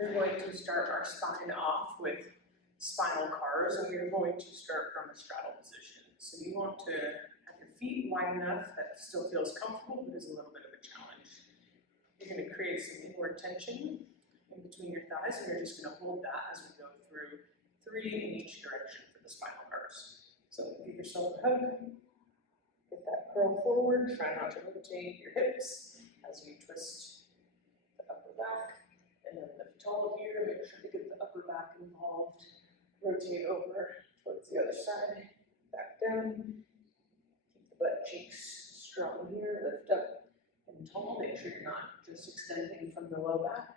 We're going to start our spine off with spinal cars, and we're going to start from a straddle position. So you want to have your feet wide enough that still feels comfortable, but is a little bit of a challenge. You're going to create some inward tension in between your thighs, and you're just going to hold that as we go through 3 in each direction for the spinal cars. So give yourself a hug, get that curl forward, try not to rotate your hips as you twist the upper back. And then lift tall here, make sure to get the upper back involved. Rotate over towards the other side, back down. Keep the butt cheeks strong here, lift up and tall. Make sure you're not just extending from the low back.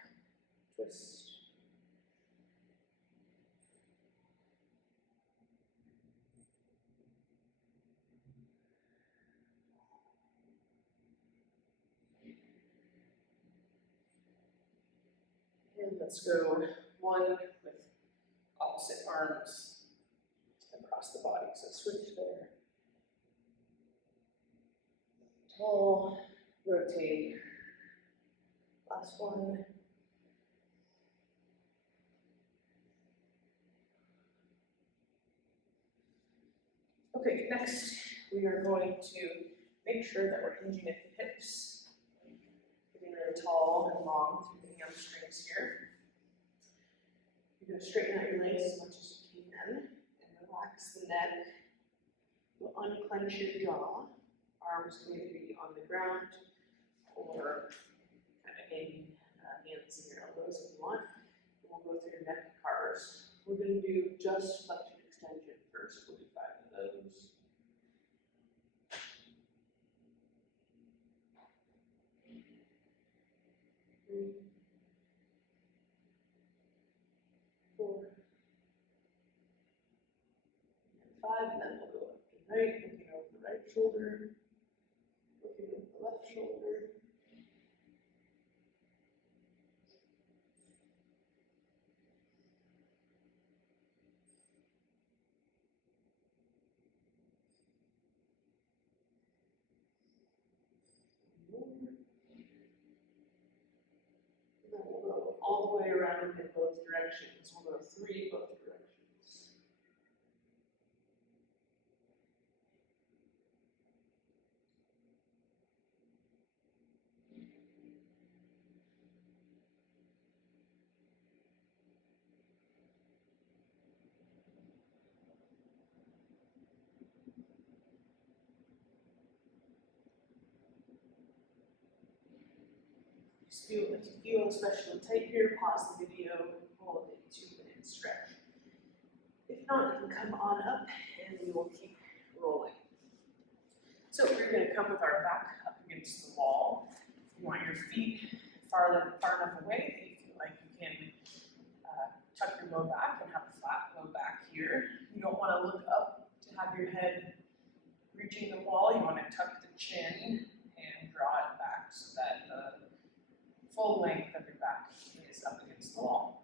Twist. And let's go 1 with opposite arms across the body. So switch there. Tall, rotate. Last one. Okay, next we are going to make sure that we're hinging at the hips. Getting really tall and long through the hamstrings here. You're going to straighten out your legs as much as you can and relax the neck. You'll unclench your jaw. Arms can either be on the ground or kind of in hands and your elbows if you want. And we'll go through your neck cars. We're going to do just flexion extension first. We'll do 5 of those. Three, 4, and 5, and then we'll go left and right, looking over the right shoulder, looking over the left shoulder. And then we'll go all the way around in both directions. We'll go 3 both directions. If you feel especially tight here, pause the video and hold a 2-minute stretch. If not, you can come on up and we will keep rolling. So we're going to come with our back up against the wall. You want your feet far enough away that you feel like you can tuck your low back and have a flat low back here. You don't want to look up to have your head reaching the wall. You want to tuck the chin and draw it back so that the full length of your back is up against the wall.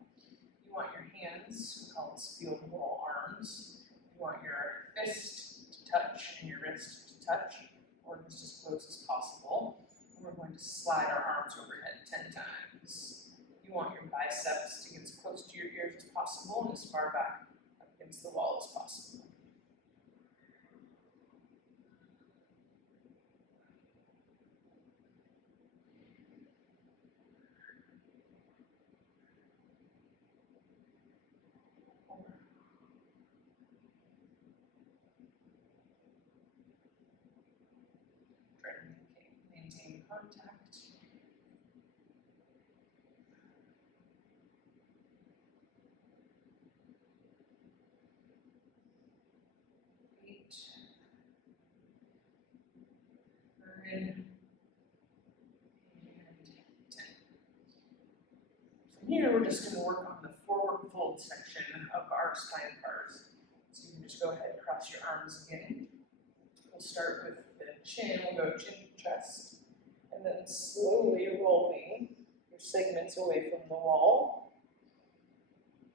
You want your hands, we call this field wall arms. You want your fist to touch and your wrist to touch, or just as close as possible. And we're going to slide our arms overhead 10 times. You want your biceps to get as close to your ears as possible and as far back up against the wall as possible. Maintain contact. Eight, 9, and 10. From here, we're just going to work on the forward fold section of our spine cars. So you can just go ahead and cross your arms again. We'll start with the chin. We'll go chin to chest. And then slowly rolling your segments away from the wall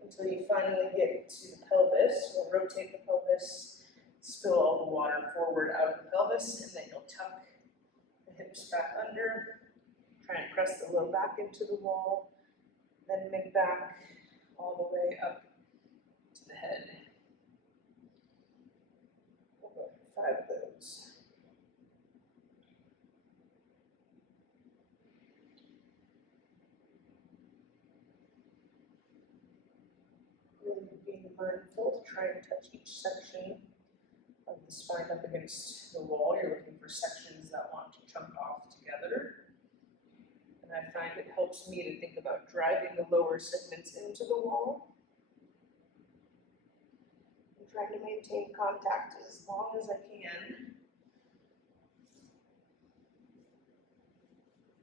until you finally get to the pelvis. We'll rotate the pelvis, spill all the water forward out of the pelvis, and then you'll tuck the hips back under. Try and press the low back into the wall. then mid-back all the way up to the head. We'll go for 5 of those. Really being mindful to try and touch each section of the spine up against the wall. You're looking for sections that want to chunk off together. And I find it helps me to think about driving the lower segments into the wall and trying to maintain contact as long as I can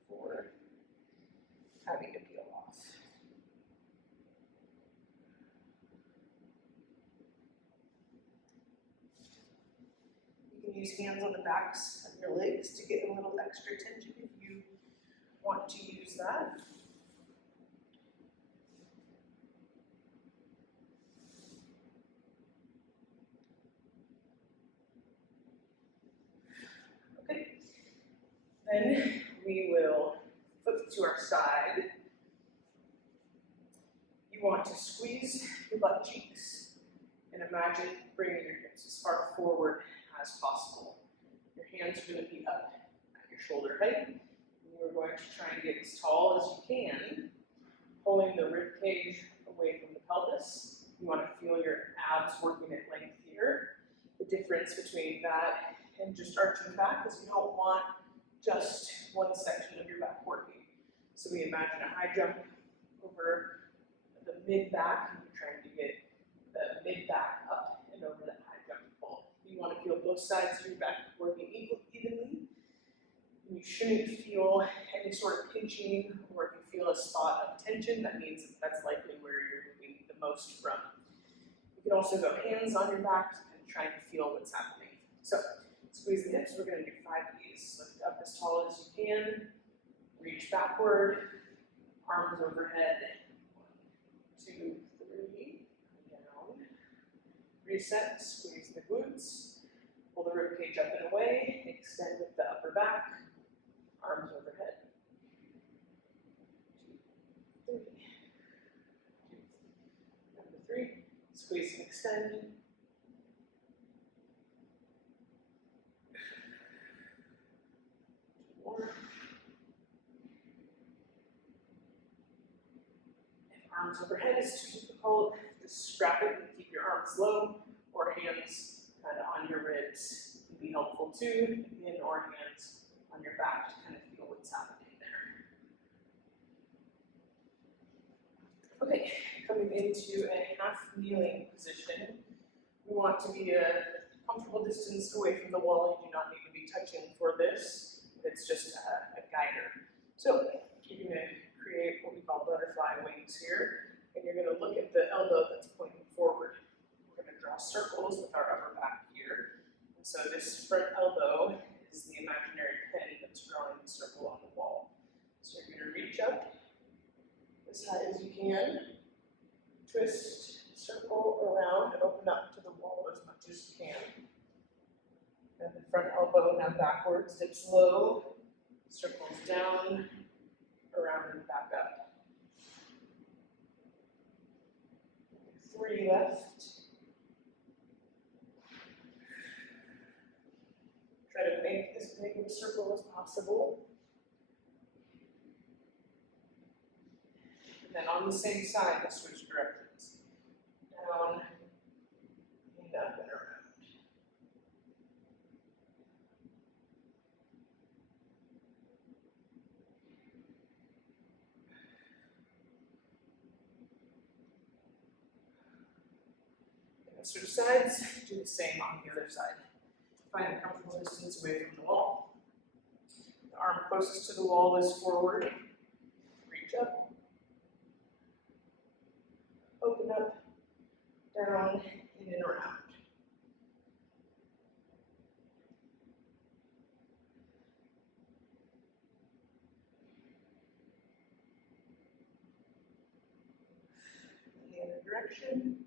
before having to peel off. You can use hands on the backs of your legs to get a little extra tension if you want to use that. Okay, then we will flip to our side. You want to squeeze your butt cheeks and imagine bringing your hips as far forward as possible. Your hands are going to be up at your shoulder height. And you're going to try and get as tall as you can, pulling the rib cage away from the pelvis. You want to feel your abs working at length here. The difference between that and just arching back is you don't want just one section of your back working. So we imagine a high jump over the mid-back, and you're trying to get the mid-back up and over that high jump pull. You want to feel both sides of your back working evenly. You shouldn't feel any sort of pinching, or if you feel a spot of tension, that means that's likely where you're moving the most from. You can also go hands on your back and try to feel what's happening. So, squeeze the hips. We're going to do 5 of these. Lift up as tall as you can. Reach backward. Arms overhead. 1, 2, 3. Down. Reset. Squeeze the glutes. Pull the rib cage up and away. Extend with the upper back. Arms overhead. 2, 3. 2. Number 3. Squeeze and extend. 2 more. If arms overhead is too difficult, just strap it and keep your arms low, or hands kind of on your ribs can be helpful too, or hands on your back to kind of feel what's happening there. Okay, coming into a half kneeling position. We want to be a comfortable distance away from the wall. You do not need to be touching for this. It's just a guider. So you're going to create what we call butterfly wings here, and you're going to look at the elbow that's pointing forward. We're going to draw circles with our upper back here. And so this front elbow is the imaginary pen that's drawing the circle on the wall. So you're going to reach up as high as you can, twist, circle around, and open up to the wall as much as you can. And the front elbow now backwards, dips low, circles down, around and back up. 3 left. Try to make as big of a circle as possible. And then on the same side, we'll switch directions. Down, and up and around. And switch sides, do the same on the other side. Find a comfortable distance away from the wall. The arm closest to the wall is forward. Reach up. Open up, down, in and around. In the other direction.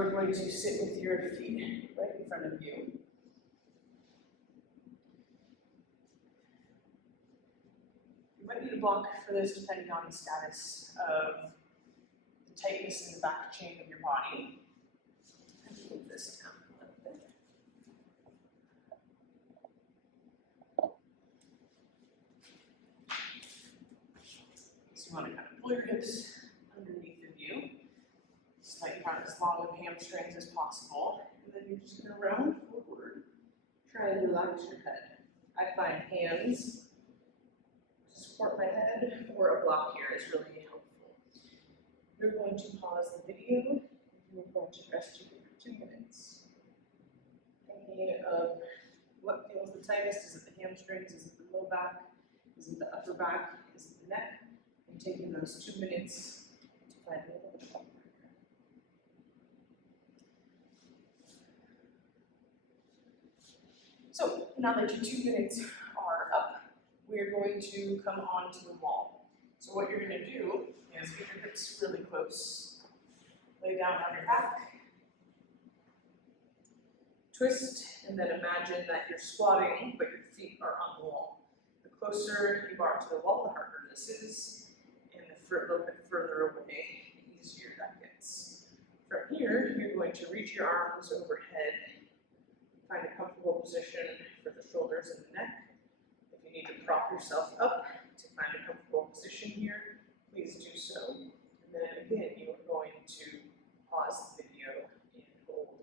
are going to sit with your feet right in front of you. You might need a block for this depending on the status of the tightness in the back chain of your body. Let me move this down a little bit. So you want to kind of pull your hips underneath of you, so that you have as long of hamstrings as possible. And then you're just going to round forward, try and relax your head. I find hands to support my head or a block here is really helpful. You're going to pause the video, and you're going to rest here for 2 minutes. Thinking of what feels the tightest. Is it the hamstrings? Is it the low back? Is it the upper back? Is it the neck? And taking those 2 minutes to find a little bit of comfort. So now that your 2 minutes are up, we're going to come onto the wall. So what you're going to do is get your hips really close, lay down on your back, twist, and then imagine that you're squatting, but your feet are on the wall. The closer you are to the wall, the harder this is, and the little bit further away, the easier that gets. From here, you're going to reach your arms overhead, find a comfortable position for the shoulders and the neck. If you need to prop yourself up to find a comfortable position here, please do so. And then again, you are going to pause the video and hold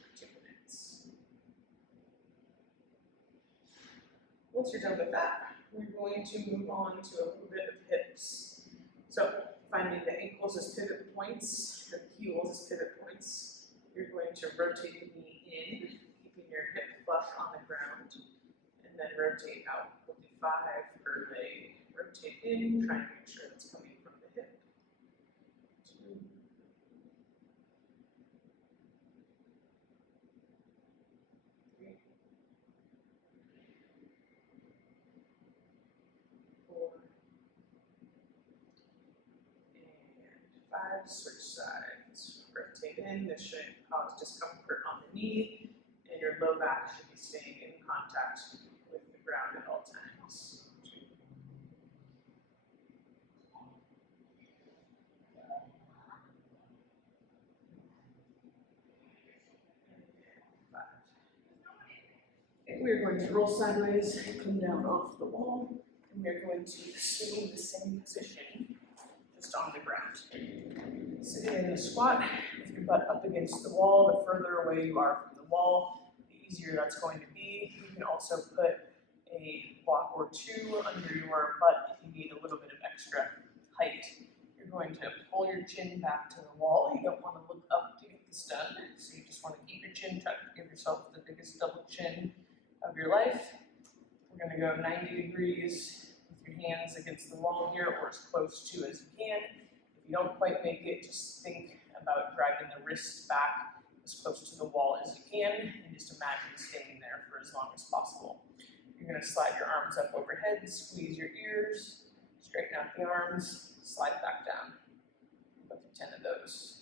for 2 minutes. Once you're done with that, we're going to move on to a little bit of hips. So finding the ankles as pivot points, the heels as pivot points, you're going to rotate the knee in, keeping your hip flush on the ground, and then rotate out. We'll do 5 per leg. Rotate in, try and make sure it's coming from the hip. 2, 3, 4, and 5. Switch sides. Rotate in. This should cause discomfort on the knee, and your low back should be staying in contact with the ground at all times. 2, 5. And we're going to roll sideways, come down off the wall, and we're going to stay in the same position, just on the ground. Sitting in a squat with your butt up against the wall. The further away you are from the wall, the easier that's going to be. You can also put a block or 2 under your butt if you need a little bit of extra height. You're going to pull your chin back to the wall. You don't want to look up to get this done, so you just want to keep your chin tucked, give yourself the biggest double chin of your life. We're going to go 90 degrees with your hands against the wall here, or as close to as you can. If you don't quite make it, just think about dragging the wrist back as close to the wall as you can, and just imagine staying there for as long as possible. You're going to slide your arms up overhead, squeeze your ears, straighten out the arms, slide back down. Go through 10 of those.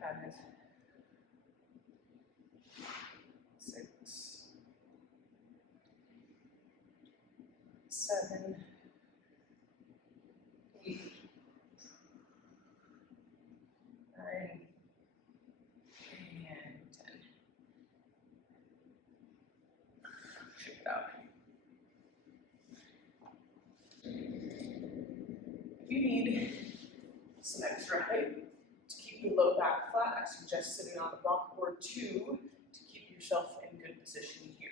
5, 6, 7, 8, 9, and 10. Check it out. If you need some extra height to keep your low back flat, I suggest sitting on a block or 2 to keep yourself in good position here.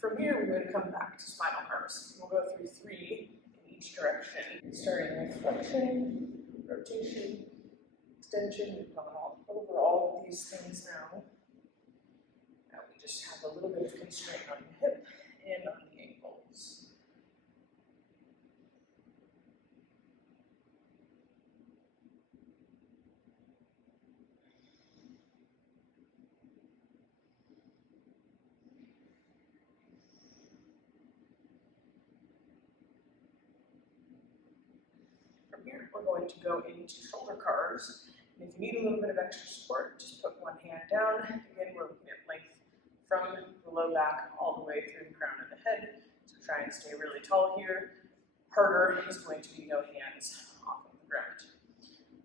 From here, we're going to come back to spinal curves. We'll go through 3 in each direction, starting with flexion, rotation, extension. We've gone over all of these things now. Now we just have a little bit of constraint on the hip and on the ankles. here, we're going to go into shoulder cars. And if you need a little bit of extra support, just put one hand down. Again, we're looking at length from the low back all the way through the crown of the head. So try and stay really tall here. Harder is going to be no hands off of the ground.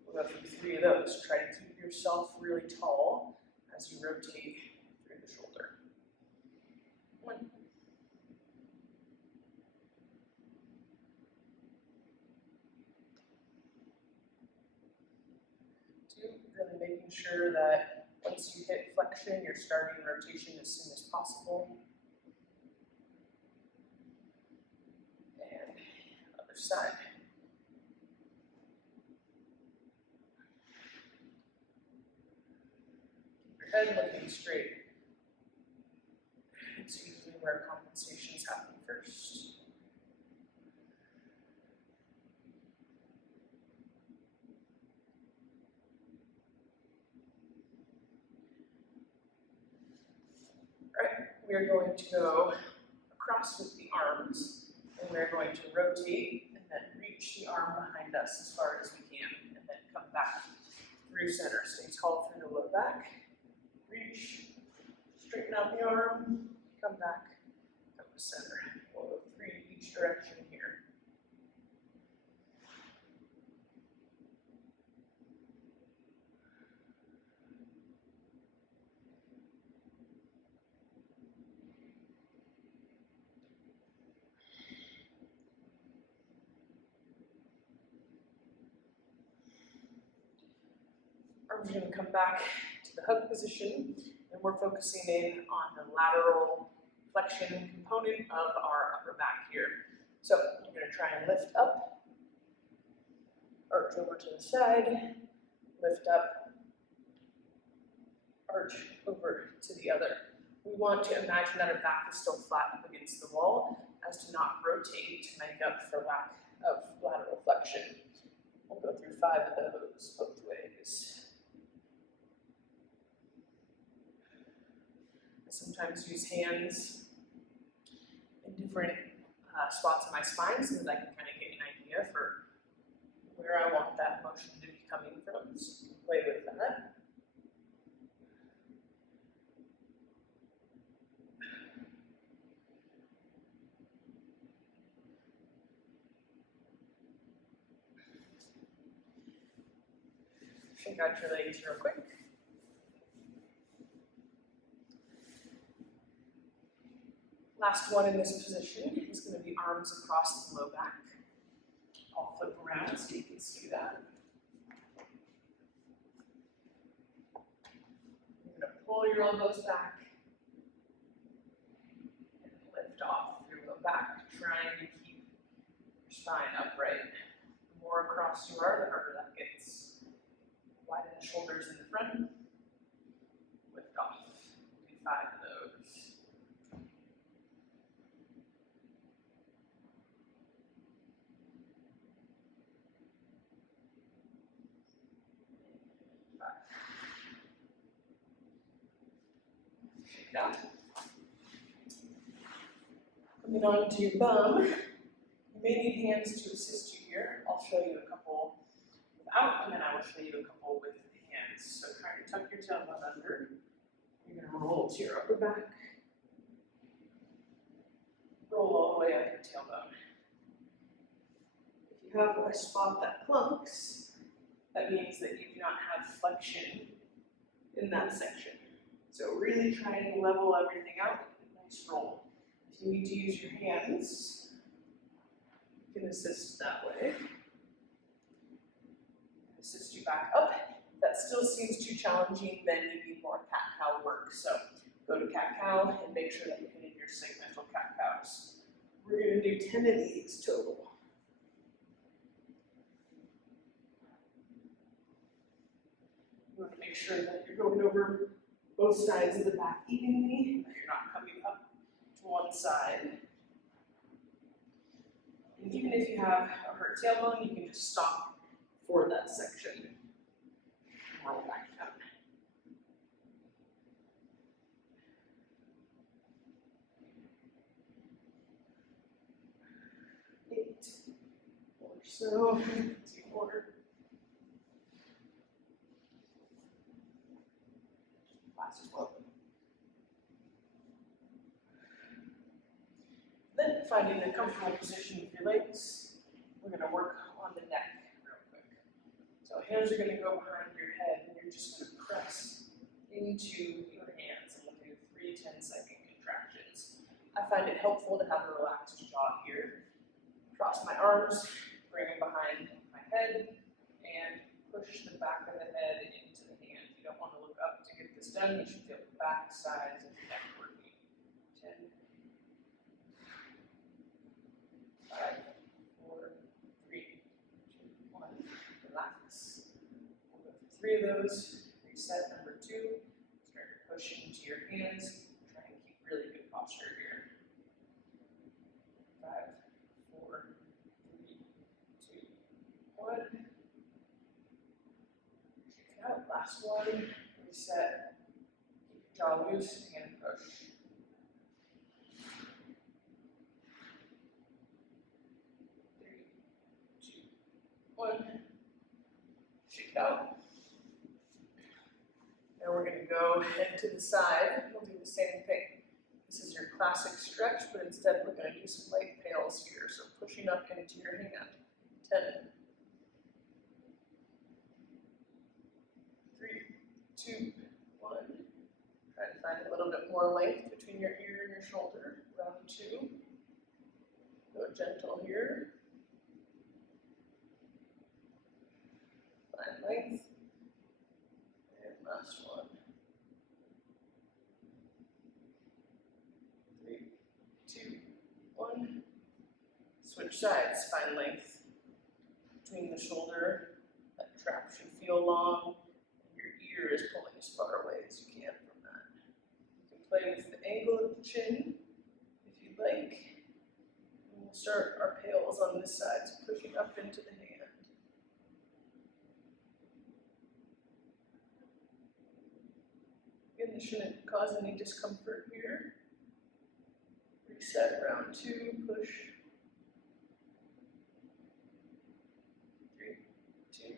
We'll go through 3 of those. Try to keep yourself really tall as you rotate through the shoulder. 1. 2, really making sure that once you hit flexion, you're starting rotation as soon as possible. And other side. Keep your head looking straight. It's usually where compensations happen first. We're going to go across with the arms, and we're going to rotate and then reach the arm behind us as far as we can, and then come back through center. Stay tall through the low back, reach, straighten out the arm, come back, come to center. We'll go 3 in each direction here. Arms are going to come back to the hug position, and we're focusing in on the lateral flexion component of our upper back here. So you're going to try and lift up, arch over to the side, lift up, arch over to the other. We want to imagine that our back is still flat up against the wall, as to not rotate to make up for lack of lateral flexion. We'll go through 5 of those both ways. I sometimes use hands in different spots of my spine so that I can kind of get an idea for where I want that motion to be coming from. So play with that. Shake out your legs real quick. Last one in this position is going to be arms across the low back. I'll flip around so you can see that. You're going to pull your elbows back and lift off your low back, trying to keep your spine upright. The more across you are, the harder that gets. Widen the shoulders in the front, lift off. Do 5 of those. Shake it out. Coming on to your bum, you may need hands to assist you here. I'll show you a couple without, and then I will show you a couple with hands. So try to tuck your tailbone under. You're going to roll to your upper back. Roll all the way up your tailbone. If you have a spot that clunks, that means that you do not have flexion in that section. So really try and level everything out with a nice roll. If you need to use your hands, you can assist that way. Assist you back up. If that still seems too challenging, then you need more cat-cow work. So go to cat-cow and make sure that you're hitting your segmental cat-cows. We're going to do 10 of these total. You want to make sure that you're going over both sides of the back evenly, that you're not coming up to one side. And even if you have a hurt tailbone, you can just stop for that section. Roll back down. 8 or so. 2 more. shoulder. Last one. Then finding a comfortable position with your legs, we're gonna work on the neck real quick. So hands are gonna go behind your head and you're just gonna press into your hands and we'll do 3 10-second contractions. I find it helpful to have a relaxed jaw here. Cross my arms, bring them behind my head, and push the back of the head into the hand. You don't want to look up to get this done. You should feel the back sides of the neck working. 10, 5, 4, 3, 2, 1. Relax. We'll go through 3 of those. Reset number 2. Start to push into your hands. Try and keep really good posture here. 5, 4, 3, 2, 1. Shake it out. Last one. Reset. Keep your jaw loose and push. 3, 2, 1. Shake it out. Now we're going to go head to the side. We'll do the same thing. This is your classic stretch, but instead we're going to do some light pails here. So pushing up into your hand. 10, 3, 2, 1. Try to find a little bit more length between your ear and your shoulder. Round 2. Go gentle here. Find length. And last one. 3, 2, 1. Switch sides, find length between the shoulder. That trap should feel long. And your ear is pulling as far away as you can from that. You can play with the angle of the chin if you'd like. And we'll start our pails on this side, so pushing up into the hand. Again, this shouldn't cause any discomfort here. Reset round 2, push. 3, 2,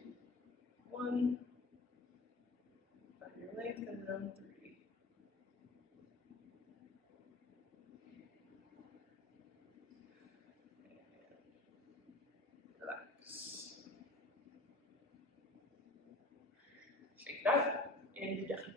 1. Find your length and round 3. And relax. Shake it out. And you're done.